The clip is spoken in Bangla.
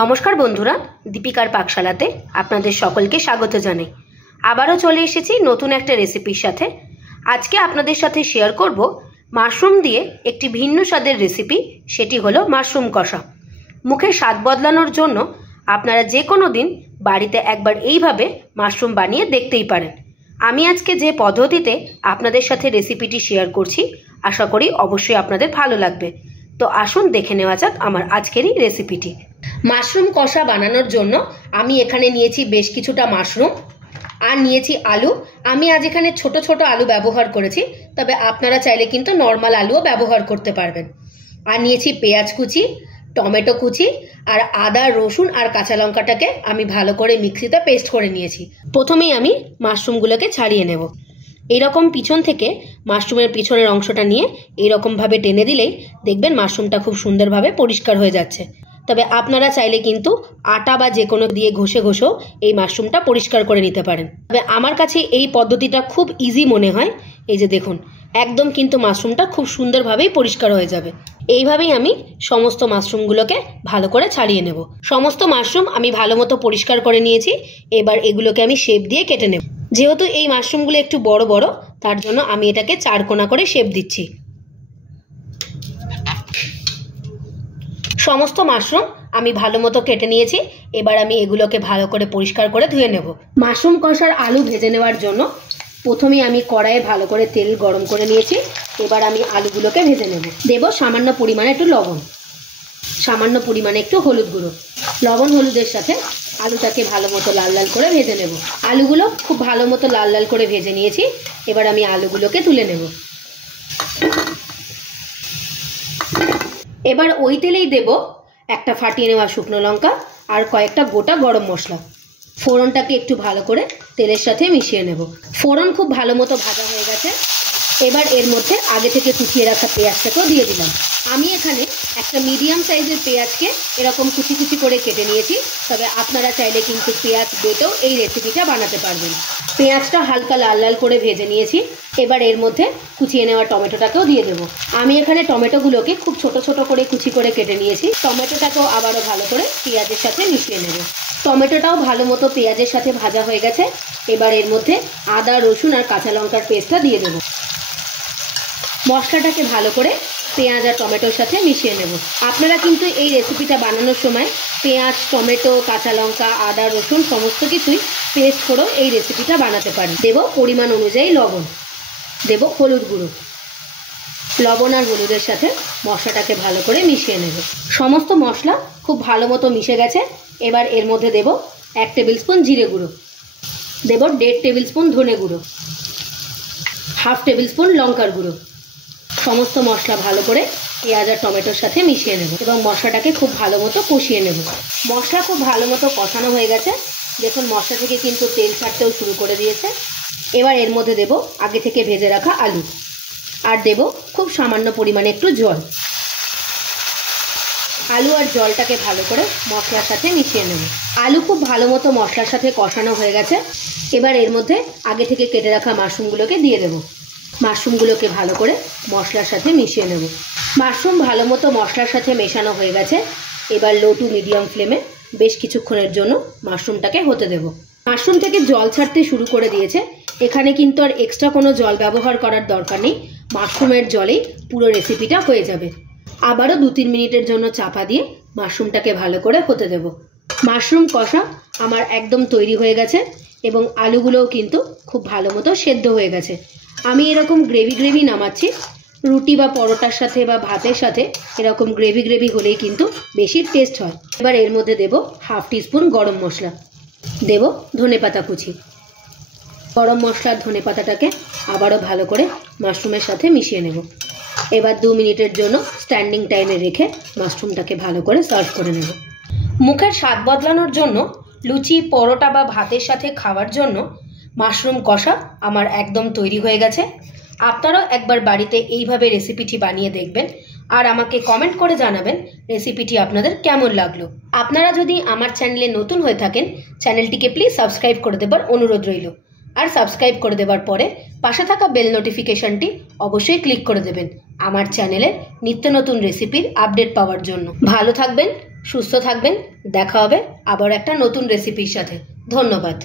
নমস্কার বন্ধুরা, দীপিকার পাকশালাতে আপনাদের সকলকে স্বাগত জানাই। আবারও চলে এসেছি নতুন একটা রেসিপির সাথে। আজকে আপনাদের সাথে শেয়ার করব মাশরুম দিয়ে একটি ভিন্ন স্বাদের রেসিপি, সেটি হলো মাশরুম কষা। মুখের স্বাদ বদলানোর জন্য আপনারা যে কোনো দিন বাড়িতে একবার এইভাবে মাশরুম বানিয়ে দেখতেই পারেন। আমি আজকে যে পদ্ধতিতে আপনাদের সাথে রেসিপিটি শেয়ার করছি, আশা করি অবশ্যই আপনাদের ভালো লাগবে। তো আসুন দেখে নেওয়া যাক আমার আজকেরই রেসিপিটি। মাশরুম কষা বানানোর জন্য আমি এখানে নিয়েছি বেশ কিছুটা মাশরুম আর নিয়েছি আলু। আমি আজ এখানে ছোট ছোট আলু ব্যবহার করেছি, তবে আপনারা চাইলে কিন্তু নর্মাল আলুও ব্যবহার করতে পারবেন। আর নিয়েছি পেঁয়াজ কুচি, টমেটো কুচি আর আদা, রসুন আর কাঁচা লঙ্কাটাকে আমি ভালো করে মিক্সিতে পেস্ট করে নিয়েছি। প্রথমেই আমি মাশরুমগুলোকে ছাড়িয়ে নেব। এইরকম পিছন থেকে মাশরুমের পিছনের অংশটা নিয়ে এইরকমভাবে টেনে দিলেই দেখবেন মাশরুমটা খুব সুন্দরভাবে পরিষ্কার হয়ে যাচ্ছে। তবে আপনারা চাইলে কিন্তু আটা বা যে কোনো দিয়ে ঘষে ঘষেও এই মাশরুমটা পরিষ্কার করে নিতে পারেন। তবে আমার কাছে এই পদ্ধতিটা খুব ইজি মনে হয়। এই যে দেখুন, একদম কিন্তু মাশরুমটা খুব সুন্দরভাবেই পরিষ্কার হয়ে যাবে। এইভাবেই আমি সমস্ত মাশরুমগুলোকে ভালো করে ছাড়িয়ে নেব। সমস্ত মাশরুম আমি ভালো মতো পরিষ্কার করে নিয়েছি। এবার এগুলোকে আমি শেপ দিয়ে কেটে নেব। যেহেতু এই মাশরুমগুলো একটু বড় বড়, তার জন্য আমি এটাকে চারকোনা করে শেপ দিচ্ছি। সমস্ত মাশরুম আমি ভালো মতো কেটে নিয়েছি। এবার আমি এগুলোকে ভালো করে পরিষ্কার করে ধুয়ে নেব। মাশরুম কষার আলু ভেজে নেওয়ার জন্য প্রথমে আমি কড়াইয়ে ভালো করে তেল গরম করে নিয়েছি। এবার আমি আলুগুলোকে ভেজে নেব। দেব সামান্য পরিমাণে একটু লবণ, সামান্য পরিমাণে একটু হলুদ গুঁড়ো। লবণ হলুদের সাথে আলুটাকে ভালো মতো লাল লাল করে ভেজে নেব। আলুগুলো খুব ভালো মতো লাল লাল করে ভেজে নিয়েছি। এবার আমি আলুগুলোকে তুলে নেব। এবার ওই তেলেই দেব একটা ফাটিয়ে নেওয়া শুকনো লঙ্কা আর কয়েকটা গোটা গরম মশলা। ফোড়নটাকে একটু ভালো করে তেলের সাথে মিশিয়ে নেব। ফোড়ন খুব ভালো মতো ভাজা হয়ে গেছে। এবার এর মধ্যে আগে থেকে কুচিয়ে রাখা পেঁয়াজটাকেও দিয়ে দিলাম। আমি এখানে একটা মিডিয়াম সাইজের পেঁয়াজকে এরকম কুচি কুচি করে কেটে নিয়েছি। তবে আপনারা চাইলে কিন্তু পেঁয়াজ বেটেও এই রেসিপিটা বানাতে পারবেন। পেঁয়াজটা হালকা লাল লাল করে ভেজে নিয়েছি। এবার এর মধ্যে কুচিয়ে নেওয়া টমেটোটাকেও দিয়ে দেবো। আমি এখানে টমেটোগুলোকে খুব ছোট ছোট করে কুচি করে কেটে নিয়েছি। টমেটোটাকেও আবারও ভালো করে পেঁয়াজের সাথে মিশিয়ে নেব। টমেটোটাও ভালো মতো পেঁয়াজের সাথে ভাজা হয়ে গেছে। এবার এর মধ্যে আদা, রসুন আর কাঁচা লঙ্কার পেস্টটা দিয়ে দেবো। মশলাটাকে ভালো করে পেঁয়াজ আর টমেটোর সাথে মিশিয়ে নেব। আপনারা কিন্তু এই রেসিপিটা বানানোর সময় পেঁয়াজ, টমেটো, কাঁচা লঙ্কা, আদা, রসুন সমস্ত কিছুই পেস্ট করেও এই রেসিপিটা বানাতে পারেন। দেব পরিমাণ অনুযায়ী লবণ, দেব হলুদ গুঁড়ো। লবণ আর হলুদের সাথে মশলাটাকে ভালো করে মিশিয়ে নেব। সমস্ত মশলা খুব ভালো মতো মিশে গেছে। এবার এর মধ্যে দেব 1 টেবিল স্পুন জিরে গুঁড়ো, দেব 1.5 টেবিল স্পুন ধনে গুঁড়ো, 1/2 টেবিল স্পুন লঙ্কার গুঁড়ো। সমস্ত মশলা ভালো করে পেঁয়াজ আর টমেটোর সাথে মিশিয়ে নেব এবং মশলাটাকে খুব ভালো মতো কষিয়ে নেব। মশলা খুব ভালো মতো কষানো হয়ে গেছে। দেখুন মশলা থেকে কিন্তু তেল ছাড়তেও শুরু করে দিয়েছে। এবার এর মধ্যে দেব আগে থেকে ভেজে রাখা আলু আর দেব খুব সামান্য পরিমাণে একটু জল। আলু আর জলটাকে ভালো করে মশলার সাথে মিশিয়ে নেব। আলু খুব ভালো মতো মশলার সাথে কষানো হয়ে গেছে। এবার এর মধ্যে আগে থেকে কেটে রাখা মাশরুমগুলোকে দিয়ে দেব। মাশরুমগুলোকে ভালো করে মশলার সাথে মিশিয়ে নেব। মাশরুম ভালো মতো মশলার সাথে মেশানো হয়ে গেছে। এবার লো টু মিডিয়াম ফ্লেমে বেশ কিছুক্ষণের জন্য মাশরুমটাকে হতে দেব। মাশরুম থেকে জল ছাড়তে শুরু করে দিয়েছে। এখানে কিন্তু আর এক্সট্রা কোনো জল ব্যবহার করার দরকার নেই। মাশরুমের জলেই পুরো রেসিপিটা হয়ে যাবে। আবারও 2-3 মিনিটের জন্য চাপা দিয়ে মাশরুমটাকে ভালো করে হতে দেব। মাশরুম কষা আমার একদম তৈরি হয়ে গেছে এবং আলুগুলোও কিন্তু খুব ভালো মতো সেদ্ধ হয়ে গেছে। আমি এরকম গ্রেভি গ্রেভি নামাচ্ছি। রুটি বা পরোটার সাথে বা ভাতের সাথে এরকম গ্রেভি গ্রেভি হলেই কিন্তু বেশি টেস্ট হয়। এবার এর মধ্যে দেব 1/2 টিস্পুন গরম মশলা, দেব ধনেপাতা কুচি। গরম মশলার ধনেপাতাটাকে আবারও ভালো করে মাশরুমের সাথে মিশিয়ে নেব। এবার 2 মিনিটের জন্য স্ট্যান্ডিং টাইমে রেখে মাশরুমটাকে ভালো করে সার্ভ করে নেব। মুখের স্বাদ বদলানোর জন্য লুচি, পরোটা বা ভাতের সাথে খাওয়ার জন্য মাশরুম কষা আমার একদম তৈরি হয়ে গেছে। আপনারাও একবার বাড়িতে এইভাবে রেসিপিটি বানিয়ে দেখবেন আর আমাকে কমেন্ট করে জানাবেন রেসিপিটি আপনাদের কেমন লাগলো। আপনারা যদি আমার চ্যানেলে নতুন হয়ে থাকেন, চ্যানেলটিকে প্লিজ সাবস্ক্রাইব করে দেবার অনুরোধ রইল। আর সাবস্ক্রাইব করে দেওয়ার পরে পাশে থাকা বেল নোটিফিকেশনটি অবশ্যই ক্লিক করে দেবেন আমার চ্যানেলের নিত্য নতুন রেসিপির আপডেট পাওয়ার জন্য। ভালো থাকবেন, সুস্থ থাকবেন। দেখা হবে আবার একটা নতুন রেসিপির সাথে। ধন্যবাদ।